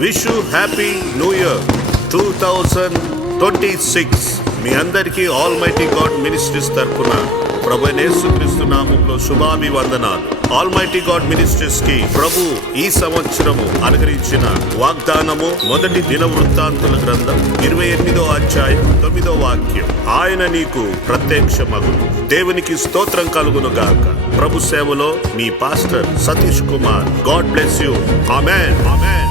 Wish you happy new year 2026. మీ అందరికీ almighty God ministries తరఫున ప్రభు యేసుక్రీస్తు నామములో శుభాభివందనాలు. ఆల్మైటీ గాడ్ మినిస్ట్రీస్ కి ప్రభు ఈ సంవత్సరము అనుగ్రహించిన వాగ్దానము మొదటి దినవృత్తాంతుల గ్రంథం 28వ అధ్యాయం 9వ వాక్యం. ఆయన నీకు ప్రత్యక్షమగును. దేవునికి స్తోత్రం కలుగును గాక. ప్రభు సేవలో మీ pastor Satish Kumar. God bless you. ఆమేన్. ఆమేన్.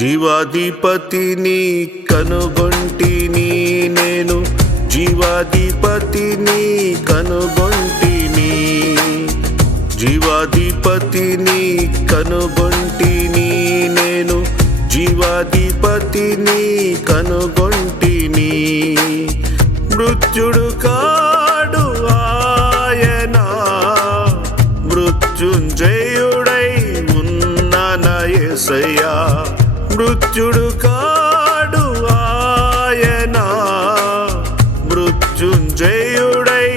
జీవాధిపతిని కనుగొంటిని నేను, జీవాధిపతిని కనుగొంటిని, జీవాధిపతిని కనుగొంటిని నేను, జీవాధిపతిని కనుగొంటిని. మృత్యుడు కాడు ఆయన, మృత్యుంజయుడై ఉన్న నా యేసయ్యా. మృత్యుడు కాడు ఆయన, మృత్యుంజయుడై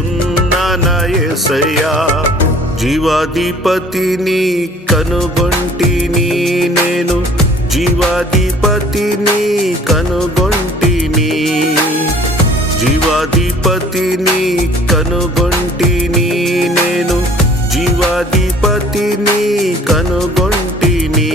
ఉన్న నా యేసయ్యా. జీవాధిపతిని కనుగొంటిని నేను, జీవాధిపతిని కనుగొంటిని, జీవాధిపతిని కనుగొంటిని నేను, జీవాధిపతిని కనుగొంటిని.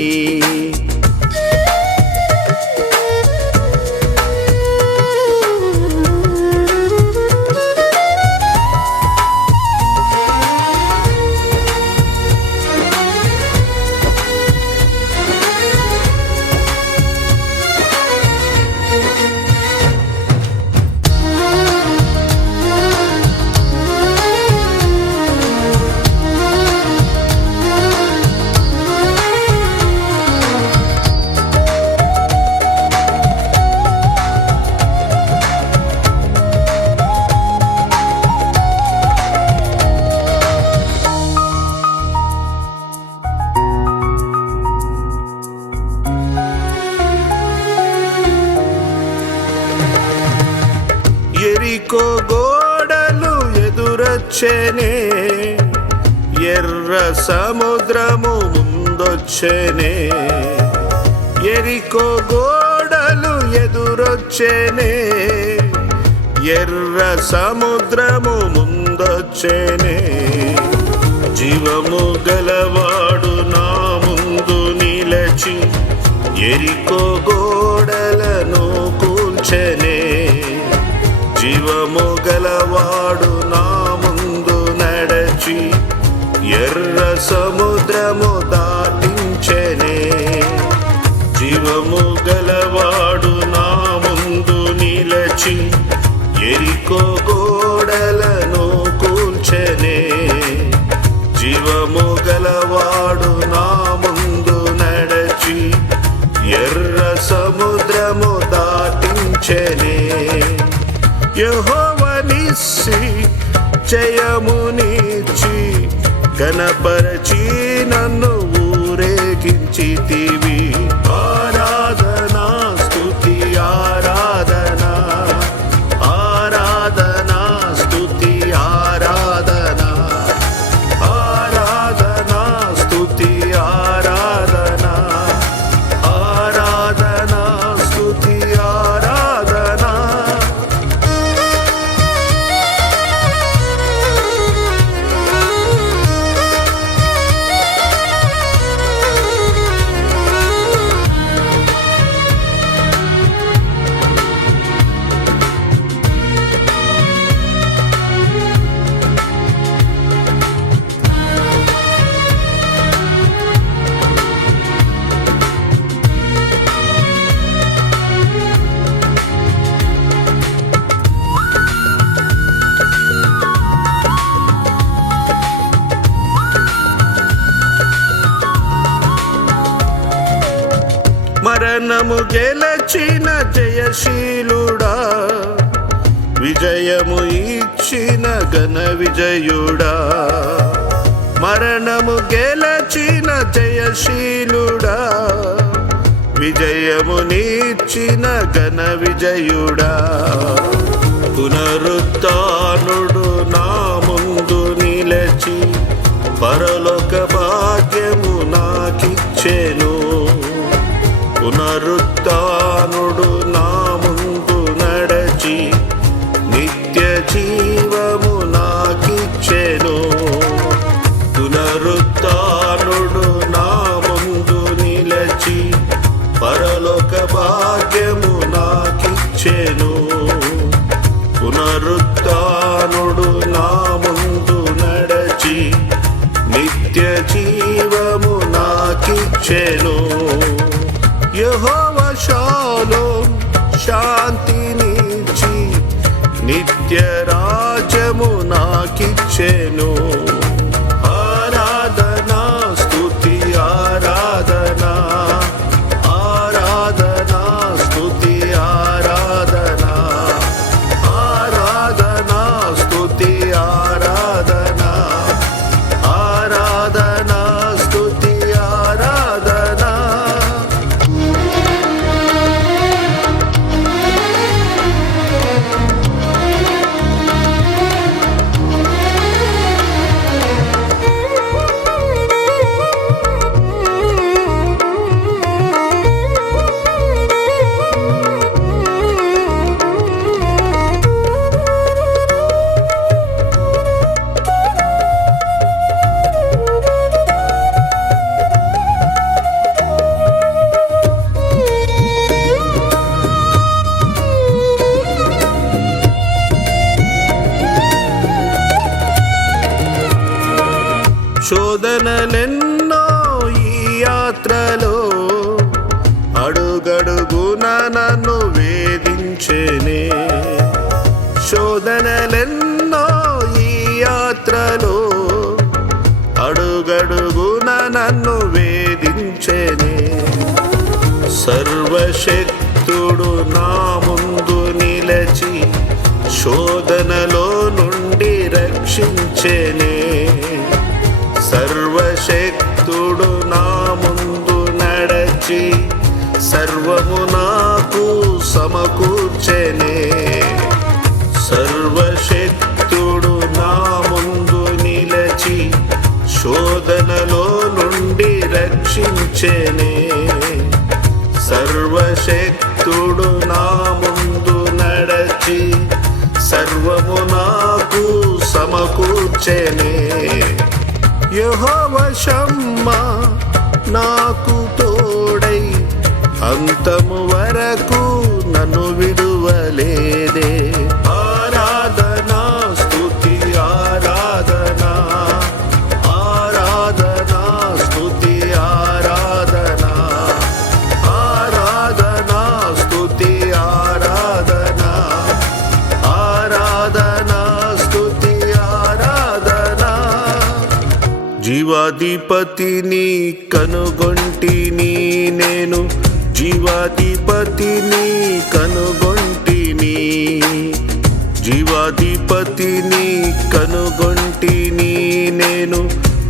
ఎరికో గోడలు ఎదురొచ్చేనే, ఎర్ర సముద్రము ముందొచ్చేనే. ఎరికో గోడలు ఎదురొచ్చేనే, ఎర్ర సముద్రము ముందొచ్చేనే. జీవము గలవాడు నా ముందు నిలచి, ఎరికో గోడలను కూల్చెనే. జీవము గలవాడు నా ముందు నడచి, ఎర్ర సముద్రము దాటించెనే. జీవము గలవాడు నా ముందు నిలచి, ఎరికో గోడలను కూల్చెనే. జీవము గలవాడు నా ముందు నడచి, ఎర్ర సముద్రము దాటించెనే. యెహోవా నిస్సి జయమునిచ్చి, ఘనపరచి నన్ను ఊరేగించితివి. ఆరాధనా స్తుతి ఆరాధనా, ఆరాధనా స్తుతి ఆరాధనా, ఆరాధనా స్తుతి ఆరాధనా, ఆరాధనా స్తుతి ఆరాధనా. మరణము గెలచిన జయశీలుడా, విజయము ఇచ్చిన ఘన విజయుడా. మరణము గెలచిన జయశీలుడా, విజయమునిచ్చిన ఘన విజయుడా. పునరుత్థానుడు నా ముందు నిలచి పరలోక భాగ్యము నాకిచ్చెను. పునరుత్థానుడు నా ముందు నడచి నిత్య జీవము నాకిచ్చెను. పునరుత్థానుడు నా ముందు నిలచి పరలోక భాగ్యము నాకిచ్చెను. పునరుత్థానుడు నా ముందు నడచి నిత్య జీవము నాకిచ్చెను. యెహోవా షాలోమ్ శాంతినిచ్చి నిత్య రాజ్యము నాకిచ్చెను. ఆరాధనా స్తుతి ఆరాధనా, ఆరాధనా స్తుతి ఆరాధనా, ఆరాధనా స్తుతి ఆరాధనా, ఆరాధనా స్తుతి ఆరాధనా. శోధనలెన్నో ఈ యాత్రలో, అడుగడుగున నన్ను వేధించెనే. శోధనలెన్నో ఈ యాత్రలో, అడుగడుగున నన్ను వేధించెనే. సర్వశక్తుడు నా ముందు నిలచి శోధనలో నుండి రక్షించెనే. సర్వశక్తుడు నా ముందు నడచి సర్వము నాకు సమకూర్చెనే. సర్వశక్తుడు నా ముందు నిలచి శోధనలో నుండి రక్షించెనే. సర్వశక్తుడు నా ముందు నడచి సర్వము నాకు సమకూర్చెనే. యెహోవా షమ్మా నాకు తోడై అంతము వరకు నన్ను విడువలేదే. ఆరాధనా స్తుతి ఆరాధనా, ఆరాధనా స్తుతి ఆరాధనా, ఆరాధనా స్తుతి ఆరాధనా, ఆరాధనా స్తుతి ఆరాధనా. జీవాధిపతిని కనుగొంటిని నేను, జీవాధిపతిని కనుగొంటిని. జీవాధిపతిని కనుగొంటిని నేను,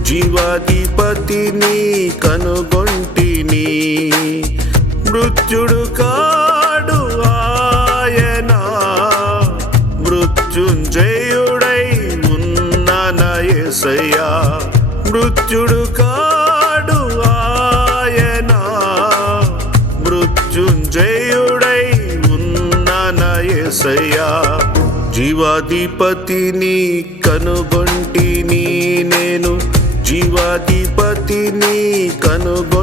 జీవాధిపతిని కనుగొంటిని. మృత్యుడు కాడు ఆయన, మృత్యుంజయుడై ఉన్న నా యేసయ్యా. మృత్యుడు కాడు ఆయన, మృత్యుంజయుడై ఉన్న నా యేసయ్యా. జీవాధిపతిని కనుగొంటిని నేను, జీవాధిపతిని కనుగొంటిని.